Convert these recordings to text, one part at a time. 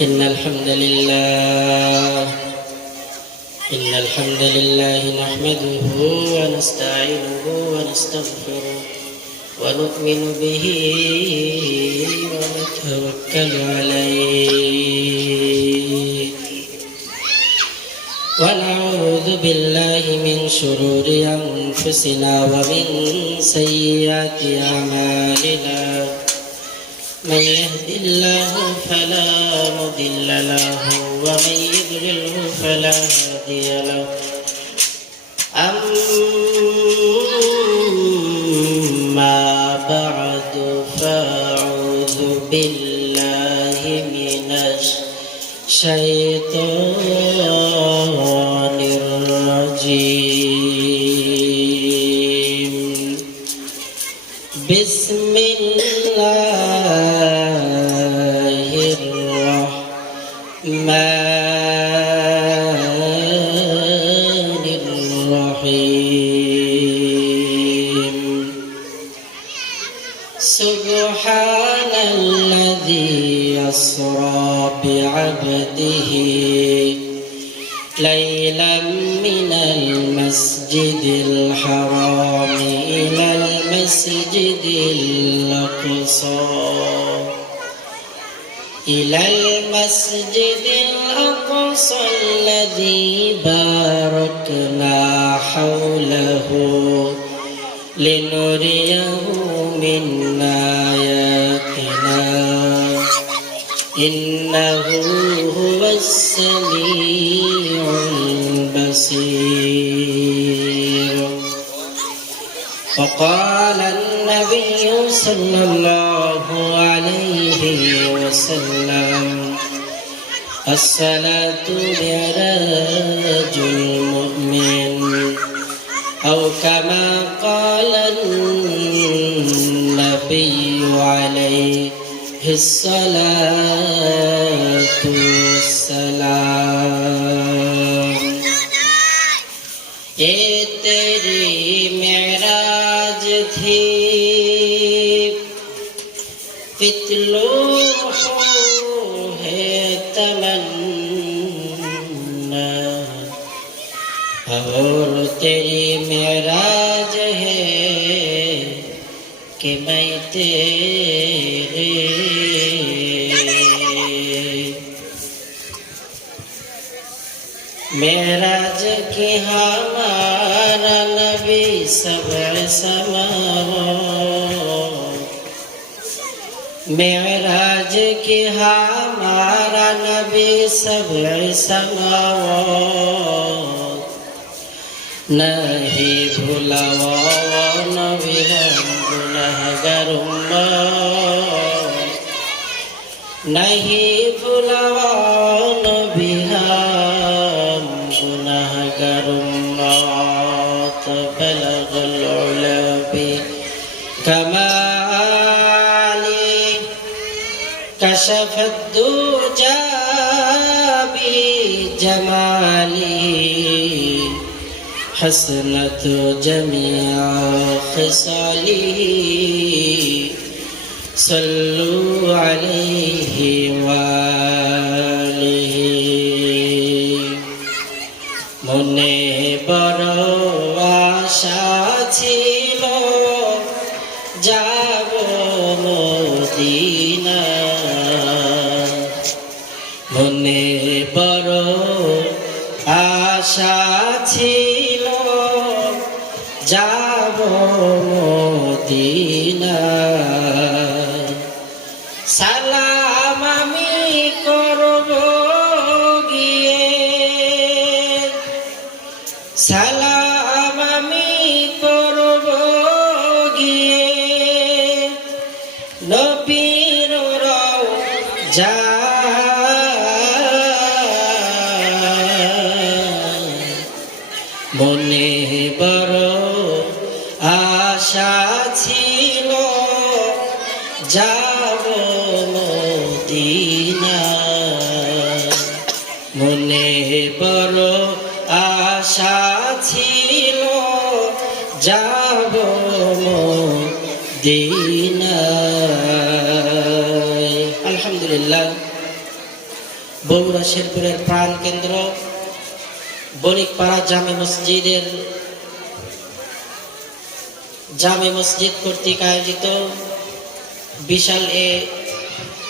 إن الحمد لله نحمده ونستعينه ونستغفره ونؤمن به ونتوكل عليه ونعوذ بالله من شرور أنفسنا ومن سيئات أعمالنا من يهد الله فلا مضل له ومن يضلله فلا هادي له أما بعد فأعوذ بالله من الشيطان الرجيم بسم الله الرحمن الرحيم سبحان الذي أسرى بعبده ليلا من المسجد الحرام إلى المسجد الأقصى الذي باركنا حوله لنريه من آياتنا إنه هو السميع البصير. وقال النبي صلى الله عليه وسلم الصلاة معراج المؤمن أو كما قال النبي عليه الصلاة والسلام. ये तेरी मेराज थी फितलो है तमन्ना और तेरी मेराज है कि मैं तेरे मेराज की हमारा नबी सबअ समावात मेराज की हमारा नबी सबअ समावात नहीं भुलावा नबी हम गुनहगार उम्मत नहीं भुलावा नबी हम गुनहगार उम्मत बलग العلا بكماله كشف الدجى بجماله حسنت جميع خصاله صلوا عليه وآله মনে বড় আশা ছিল যাব মদিনা মনে বড় আশা ছিল যাব মদিনা সালাম আমি করব গিয়ে সালাম আমি করব গিয়ে নবীর রওজা মনে বড় আশা ছিল যাব মদিনা মনে বড় আশা ছিল যাব মদিনা। আলহামদুলিল্লাহ বগুড়া শেরপুরের প্রাণ কেন্দ্র বণিকপাড়া জামে মসজিদ কর্তৃক আয়োজিত বিশাল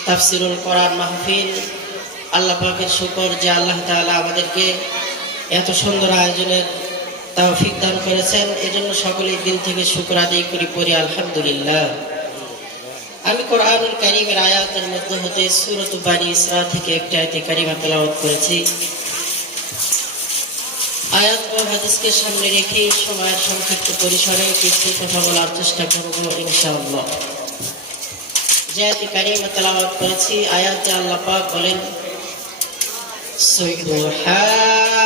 তাফসিরুল কোরআন মাহফিল। আল্লাহ পাকের শুকর যে আল্লাহ তাআলা আমাদেরকে এত সুন্দর আয়োজনের তৌফিক দান করেছেন, এজন্য সকলেই দিল থেকে শুকর আদায় করি, পড়ি আলহামদুলিল্লাহ। আমি কোরআনুল কারীমের আয়াতের মধ্যে হতে সূরাত বানী ইসরা থেকে একটি আয়াতে কারিমা তেলাওয়াত করেছি। আয়াত ও হাদিসকে সামনে রেখে সময়ের সংক্ষিপ্ত পরিসরে কিছু কথা বলার চেষ্টা করব ইনশাআল্লাহ। যে আয়াতে কারিমা তেলাওয়াত করেছি, আয়াতে আল্লাহ পাক বলেন, সুবহানাল্লাযী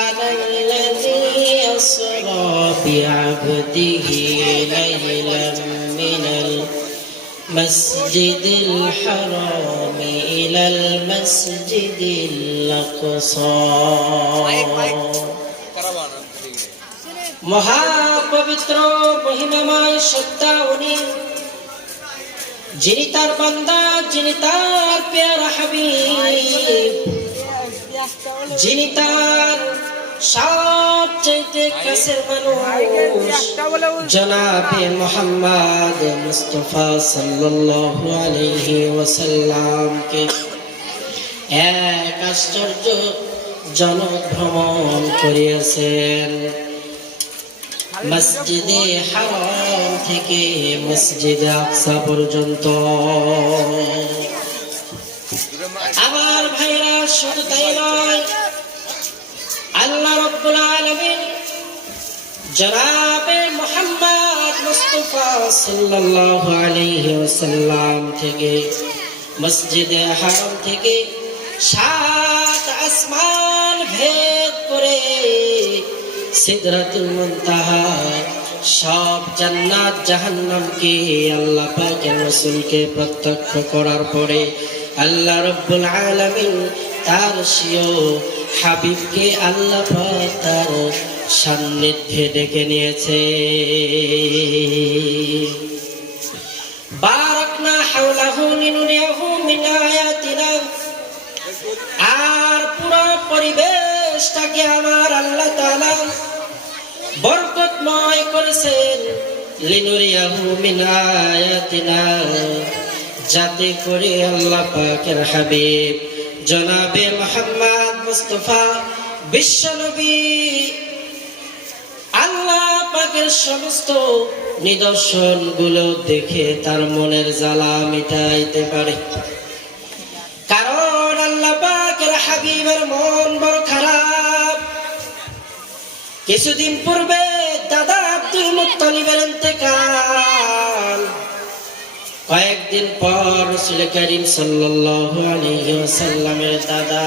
আসরা বিআবদিহি লাইলাম মিনাল masjidil harami ilal masjidil aqsa। মহাপবিত্র মহিমাময় সত্তা উনি, যিনি তার বান্দা, যিনি তার প্যারা হাবিব, যিনি তার সবচেয়ে কাছের মানুষ জনাবে মুহাম্মদ মুস্তাফা সাল্লাল্লাহু আলাইহি ওয়াসাল্লামকে এক আশ্চর্য জনক ভ্রমণ করিয়েছেন। মসজিদে হারাম থেকে মসজিদে আকসা পর্যন্ত। আমার ভাইরা, শুধু তাই নয়, আল্লাহ রাব্বুল আলামিন জনাবে মুহাম্মদ মুস্তাফা সাল্লাল্লাহু আলাইহি ওয়াসাল্লাম থেকে মসজিদে হারাম থেকে 7 আসমান ভেদ করে সিদরাতুল মুনতাহা সব জান্নাত জাহান্নামকে আল্লাহ পাকের রাসূলকে প্রত্যক্ষ করার পরে আল্লাহ রাব্বুল আলামিন তার সিও হাবিবকে আল্লাহ পাক তার সান্নিধ্যে ডেকে নিয়েছে। বারাকনা হাওলাহু লিনুরিয়াহু মিন আয়াতিনা। আর পুরো পরিবেশটাকে আমার আল্লাহ তাআলা বরকতময় করেছেন, লিনুরিয়াহু মিন আয়াতিনা, যাতে করে আল্লাহ পাকের হাবিব জনাবে মুহাম্মদ মুস্তাফা বিশ্বনবী আল্লাহ পাকের সমস্ত নিদর্শন গুলো দেখে তার মনের জ্বালা মিটাইতে পারে। কারণ আল্লাহ পাকের হাবিবের মন বড় খারাপ। কিছুদিন পূর্বে দাদা আব্দুল মুত্তালিবের ইন্তেকাল, কয়েকদিন পর রাসূল করিম সাল্লাল্লাহু আলাইহি ওয়াসাল্লামের দাদা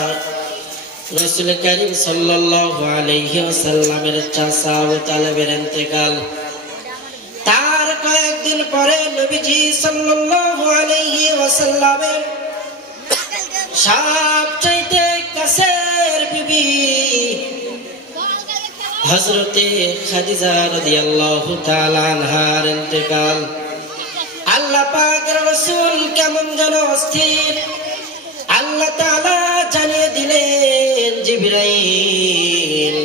রাসূল করিম সাল্লাল্লাহু আলাইহি ওয়াসাল্লামের চাচা আবু তালেবের ইন্তেকাল। তার কয়েকদিন পরে নবীজি সাল্লাল্লাহু আলাইহি ওয়াসাল্লামের সবচেয়ে কাছের বিবি হযরতে খাদিজা রাদিয়াল্লাহু তাআলা আনহার ইন্তেকাল। আল্লাহ পাকের রাসূল কেমন যেন অস্থির। আল্লাহ তাআলা জানিয়ে দিলেন, জিবরাইল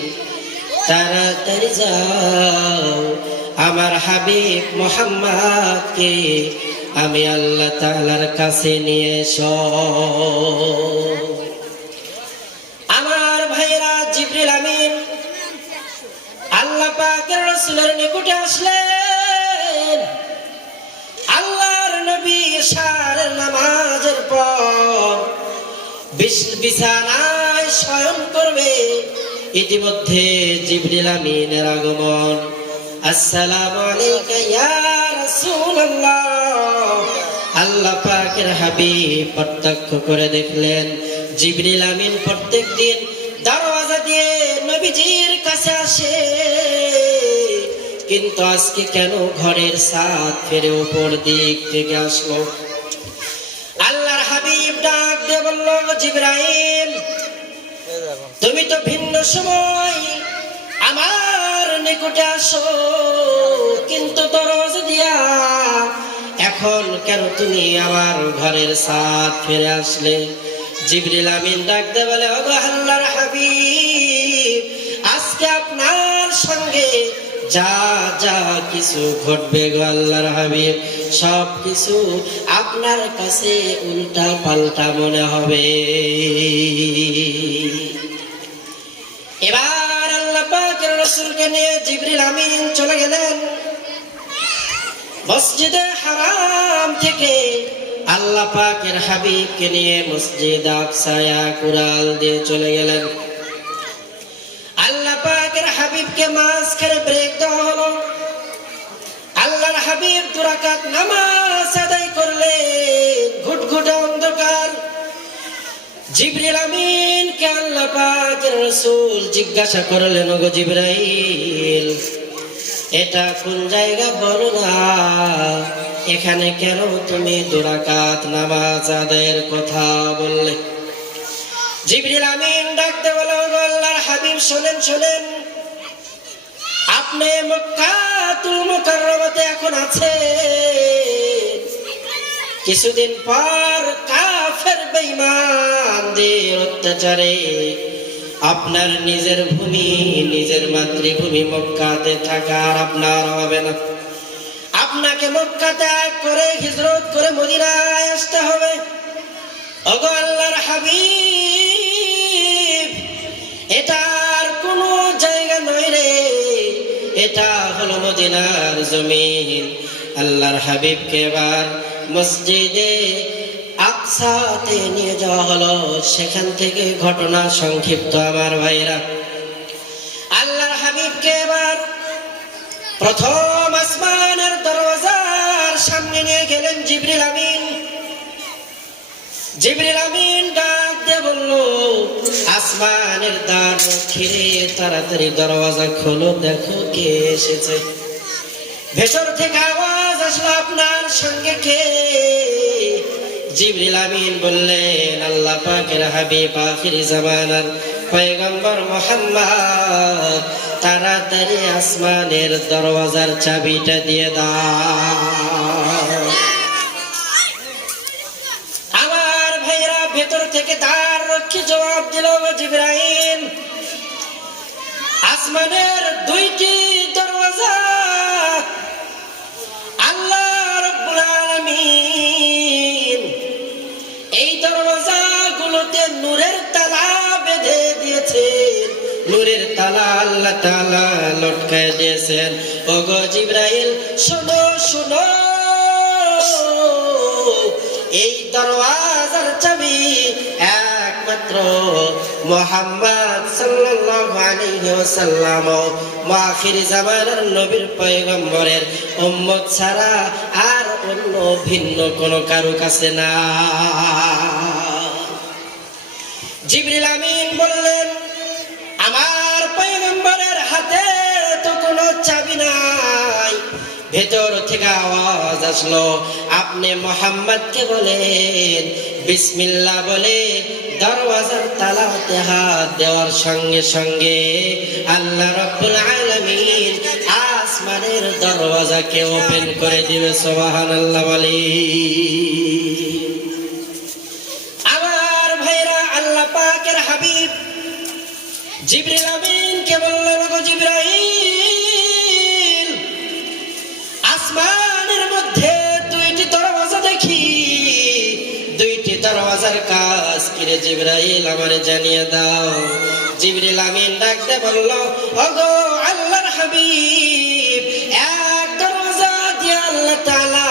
তাড়াতাড়ি যাও, আমার হাবিব মুহাম্মদকে আমি আল্লাহ তাআলার কাছে নিয়ে এসো। আমার ভাইরা, জিবরিল আমিন আল্লাহ পাকের রাসূলের নিকটে আসলেন। আল্লাহর নবী ইশারের নামাজের পর বিছানায় শয়ন করবে, ইতিমধ্যে জিবরিল আমিনের আগমন। আসসালামু আলাইকা ইয়া রাসূলুল্লাহ। আল্লাহ পাকের হাবিব প্রত্যক্ষ করে দেখলেন জিবরিল আমিন প্রত্যেকদিন দরওয়াজা দিয়ে নবীজির কাছে আসে, কিন্তু আজকে কেন ঘরের ছাদ ফেরে উপর দিক থেকে আসলো? আল্লাহর হাবিব ডাক দিয়ে বলল, জিবরাইল তুমি তো ভিন্ন সময় আমার নিকটে আসো, কিন্তু দরওয়াজা দিয়া এখন কেন তুমি আমার ঘরের ছাদ ফিরে আসলে? জিবরিল আমিন ডাকতে বলে, ওগো আল্লাহর হাবিব, আজকে আপনার সঙ্গে যা যা কিছু ঘটবে গো আল্লাহর হাবিব, সব কিছু আপনার কাছে উল্টা পাল্টা মনে হবে। এবার আল্লাহ পাকের রাসূলকে নিয়ে জিবরিল আমিন চলে গেলেন মসজিদে হারাম থেকে আল্লাহ পাকের হাবিবকে নিয়ে মসজিদ আকসায় কুরাল দিয়ে চলে গেলেন। আল্লাহ পাকের হাবিবকে মাঝখানে ব্রেক দেওয়া হলো। আল্লাহর হাবিব 2 রাকাত নামাজ আদায় করলেন। ঘুটঘুটে অন্ধকার। জিবরিল আমিনকে আল্লাহ পাকের রাসূল জিজ্ঞাসা করলেন, ওগো জিবরাইল, এটা কোন জায়গা বলো না, এখানে কেন তুমি 2 রাকাত নামাজ আদায়ের কথা বললে? জিবরিল আমিন ডাকতে বলে, ওগো আল্লাহর হাবিব, শোনেন শোনেন, আপনি মক্কাতুল মুকাররমাতে এখন আছে, কিছুদিন পর কাফের বেঈমানদের অত্যাচারে আপনার নিজের ভূমি, নিজের মাতৃভূমি মক্কাতে থাকার আপনার হবে না। আপনাকে মক্কা ত্যাগ করে হিজরত করে মদিনায় আসতে হবে। ওগো আল্লাহর হাবিব, এটার কোনো জায়গা নয় রে, এটা হলো মদিনার জমিন। আল্লাহর হাবিবকে এবার মসজিদে আকসাতে নিয়ে যাওয়া হলো। সেখান থেকে ঘটনা সংক্ষিপ্ত আমার ভাইরা। আল্লাহর হাবিবকে এবার প্রথম আসমানের দরওয়াজার সামনে নিয়ে গেলেন জিবরিল আমিন। জিবরিল আমিন ডাক দিয়ে বলল, আসমানের দ্বার খিরে তাড়াতাড়ি দরওয়াজা খোলো, দেখো কে এসেছে। ভেতর থেকে আওয়াজ আসলো, আপনার সঙ্গে কে? জিবরিল আমিন বললেন, আল্লাহ পাকের হাবিব আখিরি জামানার পয়গম্বর মুহাম্মদ, তাড়াতাড়ি আসমানের দরওয়াজার চাবিটা দিয়ে দাও। আমার ভাইরা, ভেতর থেকে দ্বার রক্ষী জবাব দিল, জিবরাইল, আসমানের 2টি দরওয়াজা আল্লাহ রাব্বুল আলামিন এই দরওয়াজাগুলোতে নূরের তালা বেঁধে দিয়েছেন। নূরের তালা আল্লাহ তাআলা লটকায় দিয়েছেন। ওগো জিবরাইল, শোনো শোনো, এই দরওয়াজার চাবি একমাত্র মুহাম্মদ সাল্লাল্লাহু আলাইহি ওয়াসাল্লাম আখিরি জামানার নবীর পয়গম্বরের উম্মত ছাড়া আর অন্য ভিন্ন কোন কারো কাছে না। জিবরিল আমিন বললেন, আমার পয়গম্বরের হাতে তো কোনো চাবি নাই। ভেতর থেকে আওয়াজ আসলো, আপনি মুহাম্মদকে বলেন বিসমিল্লাহ বলে দরওয়াজার তালাতে হাত দেওয়ার সঙ্গে সঙ্গে আল্লাহ রাব্বুল আলামিন আসমানের দরওয়াজাকে ওপেন করে দিবে। সুবহানাল্লাহ বলি। আমার ভাইরা, আল্লাহ পাকের হাবিব জিবরিল আমিনকে বললেন, ওগো জিবরাইল, আসমানের মধ্যে 2টি দরওয়াজা দেখি। 2টি দরওয়াজার কাজ কি রে জিবরাইল, আমারে জানিয়ে দাও। জিবরিল আমিন ডাকতে বলল, ওগো আল্লাহর হাবিব, এক দরওয়াজা দিয়ে আল্লাহ তাআলা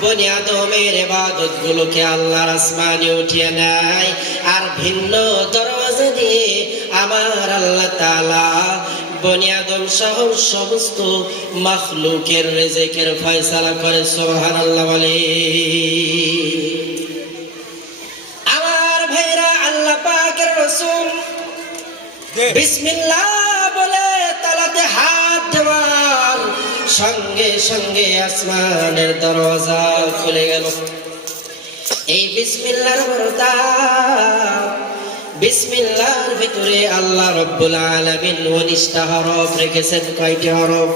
বনি আদমের ইবাদত গুলোকে আল্লাহর আসমানে উঠিয়ে নেয়, আর ভিন্ন দরওয়াজা দিয়ে আমার আল্লাহ তাআলা বনি আদম সহ সমস্ত মাখলুকের রিজিকের ফয়সালা করে। সুবহানাল্লাহ বলে। আমার ভাইরা, আল্লাহ পাকের রাসূল বিসমিল্লাহ বলে তালাতে হাত দেওয়ার সঙ্গে সঙ্গে আসমানের দরওয়াজা খুলে গেল। এই বিসমিল্লাহর বরকত, বিসমিল্লাহর ভিতরে আল্লাহ রাব্বুল আলামিন 19টা হরফ রেখেছেন। কয়টি হরফ?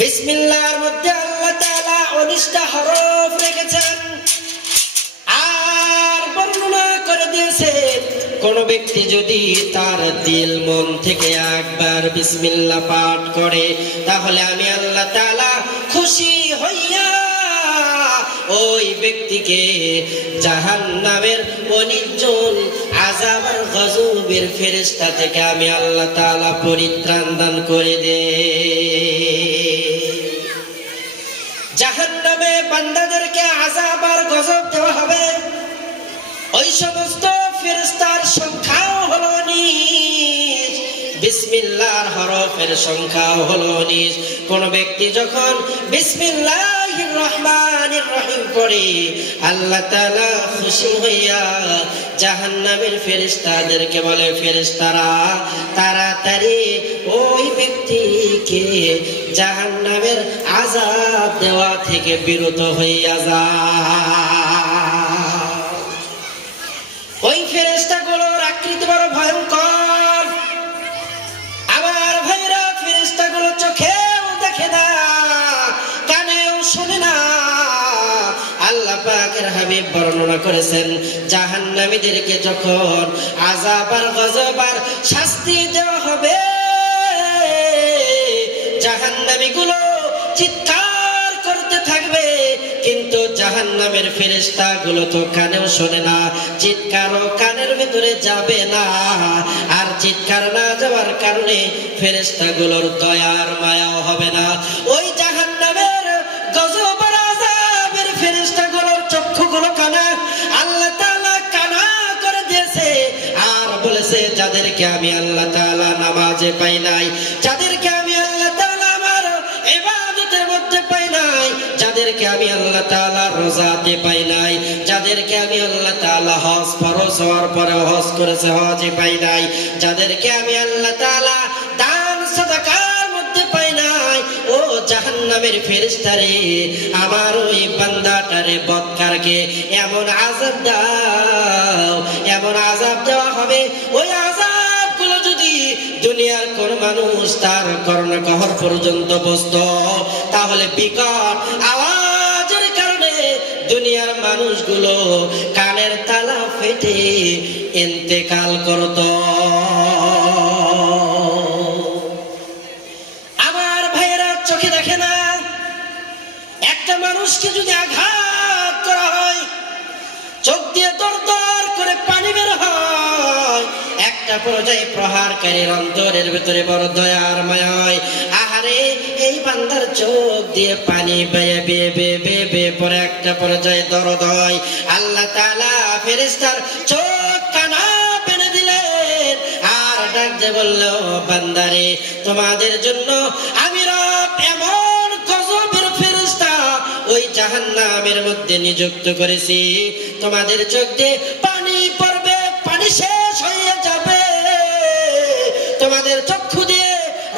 বিসমিল্লাহর মধ্যে আল্লাহ তাআলা 19টা হরফ রেখেছেন। আর বর্ণনা দিয়েছে কোন ব্যক্তি যদি তার দিল মন থেকে একবার বিসমিল্লাহ পাঠ করে তাহলে আমি আল্লাহ তাআলা খুশি হইয়া ওই ব্যক্তিকে জাহান্নামের অনির্জন আযাব আর গজবের ফেরেশতা থেকে আমি আল্লাহ তাআলা পরিত্রাণ দান করে দেই। জাহান্নামে বান্দাদেরকে আযাব আর গজব দেওয়া হবে, ওই সমস্ত ফেরেশতার সংখ্যাও হলো 19, বিসমিল্লাহর হরফের সংখ্যাও হলো 19। কোন ব্যক্তি যখন বিসমিল্লাহির রহমানির রহিম পড়ে আল্লাহ তাআলা খুশি হইয়া জাহান্নামের ফেরেশতাদেরকে বলে, ফেরেশতারা তাড়াতাড়ি ওই ব্যক্তিকে জাহান্নামের আযাব দেওয়া থেকে বিরত হইয়া যায়। ওই ফেরেশতাগুলোর আকৃতি বড় ভয়ঙ্কর। আমার ভাইরা, ফেরেশতাগুলো চোখেও দেখে না, কানেও শোনে না। আল্লাহ পাকের হাবিব বর্ণনা করেছেন জাহান্নামীদেরকে যখন আযাব আর গজব আর শাস্তি দেওয়া হবে, জাহান্নামীগুলো চিৎকার করতে থাকবে, কিন্তু জাহান্নামের ফেরেশতাগুলো তো কানেও শোনে না, চিৎকারও কানের ভিতরে যাবে না। আর চিৎকার না যাওয়ার কারণে ফেরেশতাগুলোর দয়ার মায়াও হবে না। ওই জাহান্নামের গজব আর আযাবের ফেরেশতাগুলোর চক্ষুগুলো কানা, আল্লাহ তাআলা কানা করে দিয়েছে। আর বলেছে, যাদেরকে আমি আল্লাহ তাআলা নামাজে পাই নাই, যাদেরকে আমি আল্লাহ তাআলা আমার ইবাদতের মধ্যে পাই নাই, যাদেরকে আমি আল্লাহ তাআলা রোজাতে পাই নাই, যাদেরকে আমি আল্লাহ তাআলা হজ ফরজ হওয়ার পরে হজ করেছে হজে পাই নাই, যাদেরকে আমি আল্লাহ তাআলা দান সাদাকার মধ্যে পাই নাই, ও জাহান্নামের ফেরেশতারে, আমার ওই বান্দাটারে বদকারকে এমন আযাব দাও, এমন আযাব দেওয়া হবে, ওই আযাবগুলো যদি দুনিয়ার কোন মানুষ তার কর্ণকহর পর্যন্ত বসতো, তাহলে বিকট আওয়াজের কারণে দুনিয়ার মানুষগুলো কানের তালা ফেটে ইন্তেকাল করত। আমার ভাইয়েরা, চোখে দেখে না, একটা মানুষকে যদি আঘাত করা হয়, চোখ দিয়ে দরদর করে পানি বের হয়, একটা পর্যায়ে প্রহারকারীর অন্তরের ভিতরে বড় দয়া আর মায়া হয়। আহারে, এই বান্দার চোখ দিয়ে পানি বেয়ে বেয়ে বেয়ে বেয়ে বেয়ে পরে একটা পর্যায়ে দরদ হয়। আল্লাহ তাআলা ফেরেশতার চোখ কানা বেঁধে দিলেন আর ডাক দিয়ে বলল, বান্দারে, তোমাদের জন্য আমি রব এমন গজবের ফেরেশতা ওই জাহান্নামের মধ্যে নিযুক্ত করেছি, তোমাদের চোখ দিয়ে পানি পড়বে, পানি শেষ হয়ে যাবে, তোমাদের চক্ষু দিয়ে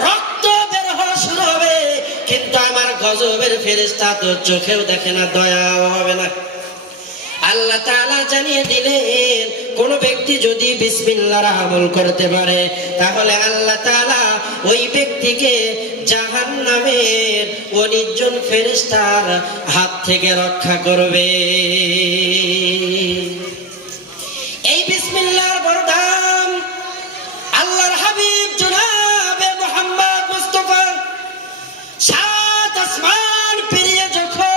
রক্ত বের হওয়া শুরু হবে, কিন্তু আমার গজবের ফেরেশতা তো চোখেও দেখে না, দয়াও হবে না। আল্লাহ তাআলা জানিয়ে দিলেন, কোন ব্যক্তি যদি বিসমিল্লাহর আমল করতে পারে তাহলে আল্লাহ তাআলা ওই ব্যক্তিকে জাহান্নামের অনির্জন ফেরেশতার হাত থেকে রক্ষা করবে। এই বিসমিল্লাহর বড় দাম। আল্লাহর হাবিব জনাবে মুহাম্মদ মুস্তাফা সাত আসমান পেরিয়ে যখন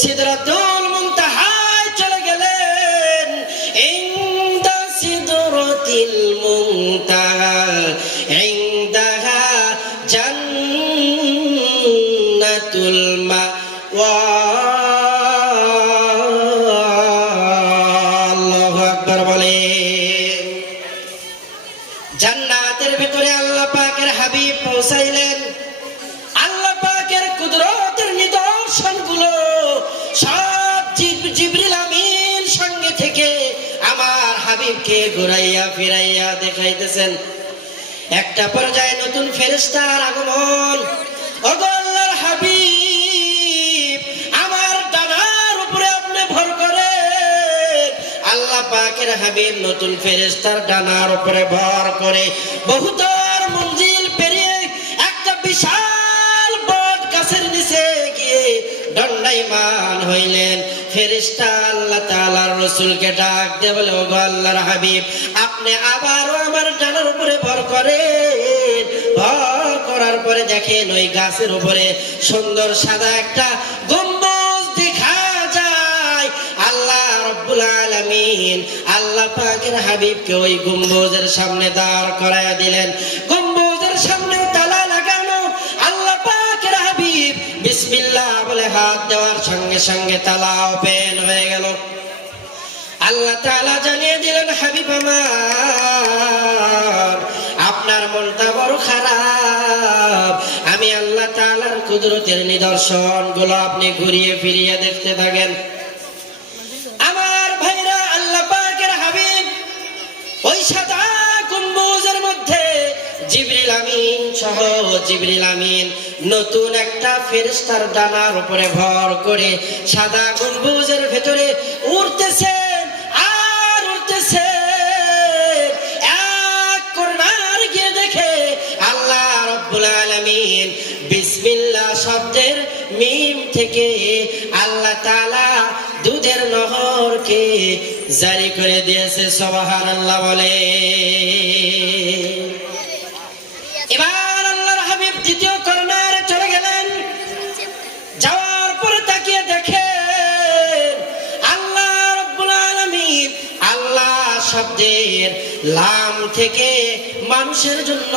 সিদরাতুল মুনতাহায় চলে গেলেন, ইনদা সিদরাতিল মুনতাহা ইনদাহা জান্নাতুল মাওয়া। আল্লাহু আকবার বলে। জান্নাতের ভিতরে আল্লাহ পাকের হাবিব পৌঁছাইলেন। আল্লাহ পাকের কুদরতের নিদর্শনগুলো সব জিবরিল আমিন সঙ্গে থেকে আমার হাবিবকে ঘুরাইয়া ফিরাইয়া দেখাইতেছেন। একটা পর্যায়ে নতুন ফেরেশতার আগমন। ওগো আল্লাহর হাবিব, আমার ডানার উপরে আপনি ভর করেন। আল্লাহ পাকের হাবিব নতুন ফেরেশতার ডানার উপরে ভর করে বহুতর মঞ্জিল পেরিয়ে একটা বিশাল বট গাছের নিচে গিয়ে দণ্ডায়মান হইলেন। ফেরেশতা আল্লাহ তাআলার রাসূলকে ডাক দিয়ে বলে, ওগো আল্লাহর হাবিব, আপনি আবারও আমার ডানার উপরে ভর করেন। ভর করার পরে দেখেন ওই গাছের উপরে সুন্দর সাদা একটা গম্বুজ দেখা যায়। আল্লাহ রব্বুল আলামিন আল্লাহ পাকের হাবিবকে ওই গম্বুজের সামনে দাঁড় করায়া দিলেন। গম্বুজের সামনে তালা লাগানো। আল্লাহ পাকের হাবিব বিসমিল্লাহ বলে হাত দেওয়ার সঙ্গে সঙ্গে তালা ওপেন হয়ে গেল। আল্লাহ তাআলা জানিয়ে দিলেন, হাবিব আমার, আপনার মনটা বড় খারাপ। আমি আল্লাহ তাআলার কুদরতের নিদর্শন গুলো আপনি ঘুরিয়ে ফিরিয়ে দেখতে থাকেন। আমার ভাইরা, আল্লাহ পাকের হাবিব ওই সাদা গম্বুজের মধ্যে জিবরিল আমিন সহ জিবরিল আমিন নতুন একটা ফেরেশতার ডানার উপরে ভর করে সাদা গম্বুজের ভেতরে উড়তেছেন আর উড়তেছেন। এক কর্নার গিয়ে দেখে আল্লাহ রব্বুল আলামিন বিসমিল্লাহ শব্দের মিম থেকে আল্লাহ তাআলা দুধের নহরকে জারি করে দিয়েছে। সুবহানাল্লাহ বলে। এবার আল্লাহর হাবিব দ্বিতীয় কর্নারে চলে গেলেন। যাওয়ার পরে তাকিয়ে দেখেন আল্লাহ রব্বুল আলামিন আল্লাহ শব্দের লাম থেকে মানুষের জন্য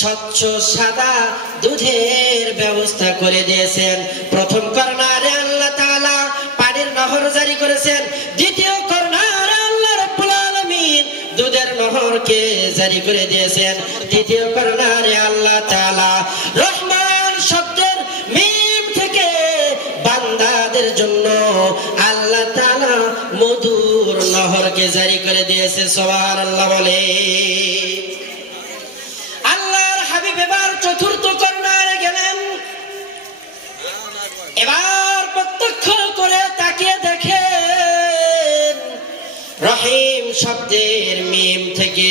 স্বচ্ছ সাদা দুধের ব্যবস্থা করে দিয়েছেন। প্রথম কর্নারে আল্লাহ তাআলা পানির নহর জারি করেছেন। দ্বিতীয় কর্নারে আল্লাহ রব্বুল আলামিন দুধের নহরকে জারি করে দিয়েছেন। তৃতীয় কর্নারে আল্লাহ তাআলা রহমান শব্দের মিম থেকে বান্দাদের জন্য আল্লাহ তাআলা মধুর নহরকে জারি করে দিয়েছে। সুবহানাল্লাহ বলে। আল্লাহর হাবিব এবার চতুর্থ কর্নারে গেলেন। এবার প্রত্যক্ষ করে তাকিয়ে দেখেন রহিম শব্দের মিম থেকে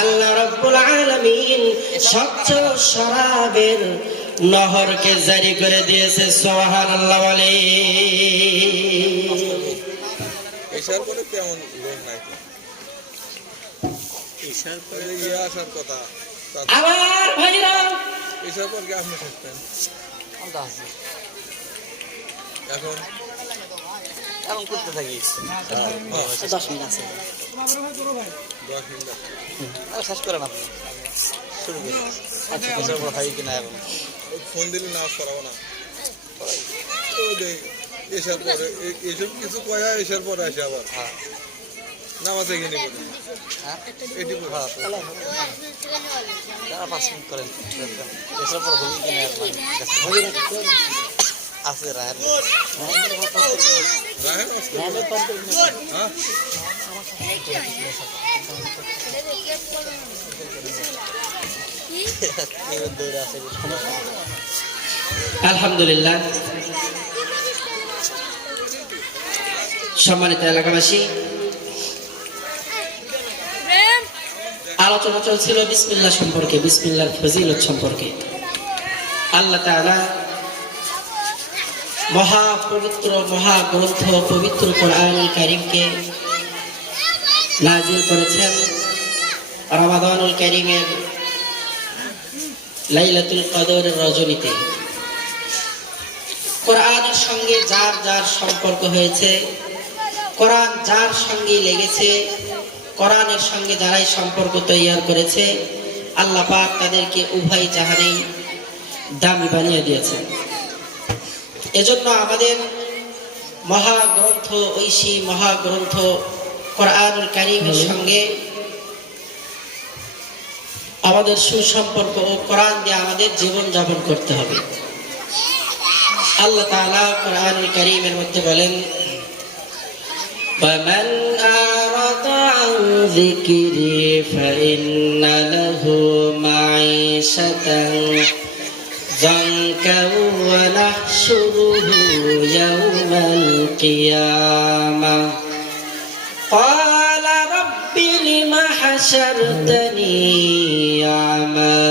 আল্লাহ রব্বুল আলামিন স্বচ্ছ শরাবের নহরকে জারি করে দিয়েছে। সুবহানাল্লাহ বলে। এশার পরে কেমন লোক নাই, এশার পরে ইয়ে আসার কথা। আবার ভাইরা, এশার পর কি আপনি থাকতেন? এখন এখন করতে থাকি 10 মিনিট আছে। 10 মিনিট শেষ করেন আপনি, শুরু করি। আচ্ছা বছর পর হয় কিনা এখন ফোন দিলে নামাজ পড়াবো না। ওই যে এশার পরে এসব কিছু কয়া এশার পরে আসে আবার নামাজ এখানে পড়ি। এটি যারা 5 মিনিট করেন এসব পর হবি কিনা আছে রাহেন রাহেন হ্যাঁ আলহামদুলিল্লাহ। সম্মানিত এলাকাবাসী, আলোচনা চলছিল বিসমিল্লাহ সম্পর্কে, বিসমিল্লাহর ফজিলত সম্পর্কে। আল্লাহ তাআলা মহাপবিত্র মহাগ্রন্থ পবিত্র কোরআনুল কারীমকে নাজিল করেছেন রমাদানুল কারীমের লাইলাতুল কদরের রজনীতে। কোরআনের সঙ্গে যার যার সম্পর্ক হয়েছে, কোরআন যার সঙ্গে লেগেছে, কোরআনের সঙ্গে যারাই সম্পর্ক তৈরি করেছে, আল্লাহ পাক তাদেরকে উভয় জাহানেই দামি বানিয়ে দিয়েছেন। এজন্য আমাদের মহাগ্রন্থ, ঐশী মহাগ্রন্থ কোরআনুল কারীমের সঙ্গে আমাদের সুসম্পর্ক ও কোরআন দিয়ে আমাদের জীবন যাপন করতে হবে। আল্লাহ তাআলা কোরআনুল কারীমের মধ্যে বলেন, وَمَنْ أَعْرَضَ عَنْ ذِكْرِي فَإِنَّ لَهُ مَعِيشَةً ضَنكًا وَنَحْشُرُهُ يَوْمَ الْقِيَامَةِ قَالَ رَبِّ لِمَ حَشَرْتَنِي أَعْمَى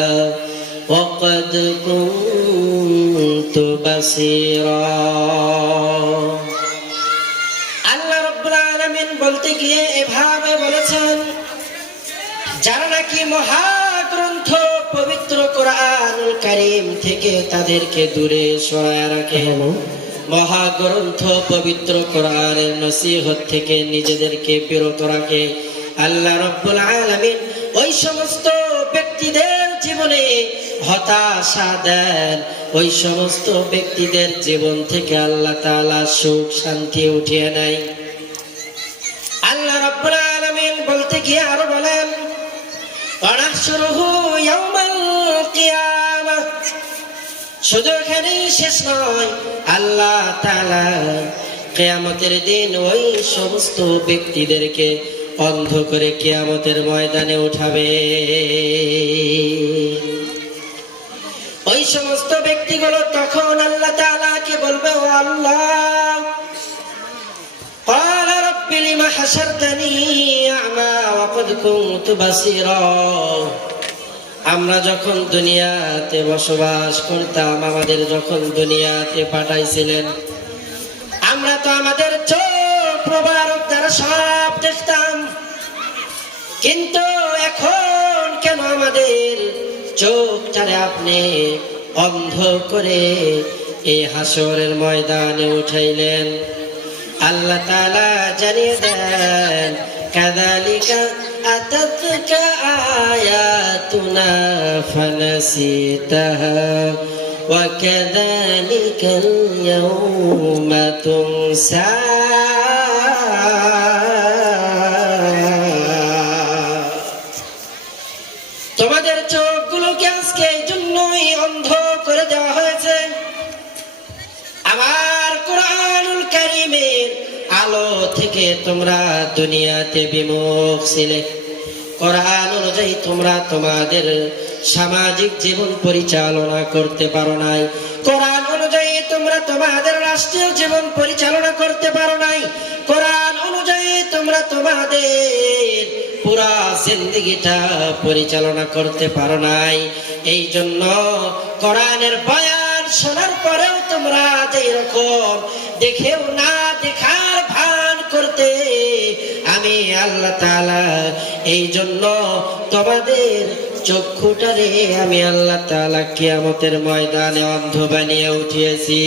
وَقَدْ كُنْتُ بصيرا আল্লাহ রাব্বুল আলামিন বলতে গিয়ে এভাবে বলেছেন, যারা নাকি মহাগ্রন্থ পবিত্র কোরআনুল কারীম থেকে তাদেরকে দূরে সরায় রাখে, মহাগ্রন্থ পবিত্র কোরআনের নসিহত থেকে নিজেদেরকে বিরত রাখে, আল্লাহ রাব্বুল আলামিন ওই সমস্ত ব্যক্তিদের জীবনে হতাশা দেন, ওই সমস্ত ব্যক্তিদের জীবন থেকে আল্লাহ তাআলা সুখ শান্তি উঠিয়ে নেয়। আল্লাহ রাব্বুল আলামিন বলতে গিয়ে আরো বলেন, ওয়ানাহশুরুহু ইয়াওমাল কিয়ামাহ। শুধু এখানেই শেষ নয়, আল্লাহ তাআলা কিয়ামতের দিন ওই সমস্ত ব্যক্তিদেরকে অন্ধ করে কিয়ামতের ময়দানে উঠাবে। ওই সমস্ত ব্যক্তিগুলো তখন আল্লাহ তাআলাকে বলবে, ও আল্লাহ, قال رب لم حشرتني أعمى وقد كنت بصيرا। আমরা যখন দুনিয়াতে বসবাস করতাম, আমাদের যখন দুনিয়াতে পাঠাইছিলেন, আমরা তো আমাদের চোখ মোবারক দ্বারা সব দেখতাম, কিন্তু এখন কেন আমাদের চোখটারে আপনি অন্ধ করে এই হাসরের ময়দানে উঠাইলেন? আল্লাহ তাআলা জানিয়ে দেন, কাযালিকা আতাতকা আয়াতুনা ফানাসিতাহা ওয়া কাযালিকাল ইয়াওমা তুনসা। তোমাদের চোখগুলোকে আজকে এই জন্যই অন্ধ করে দেওয়া হয়েছে। আমার কোরআনুল কারীমের আলো থেকে তোমরা দুনিয়াতে বিমুখ ছিলে, কোরআন অনুযায়ী তোমরা তোমাদের সামাজিক জীবন পরিচালনা করতে পারো নাই, কোরআন অনুযায়ী তোমরা তোমাদের রাষ্ট্রীয় জীবন পরিচালনা করতে পারো নাই, কোরআন অনুযায়ী তোমরা তোমাদের পুরা জিন্দেগিটা পরিচালনা করতে পারো নাই। এই জন্য কোরআনের বয়ান শোনার পরেও তোমরা যেই রকম দেখেও না দেখার ভান করতে, আমি আল্লাহ তাআলা এই জন্য তোমাদের চক্ষুটারে আমি আল্লাহ তাআলা কিয়ামতের ময়দানে অন্ধ বানিয়ে উঠিয়েছি।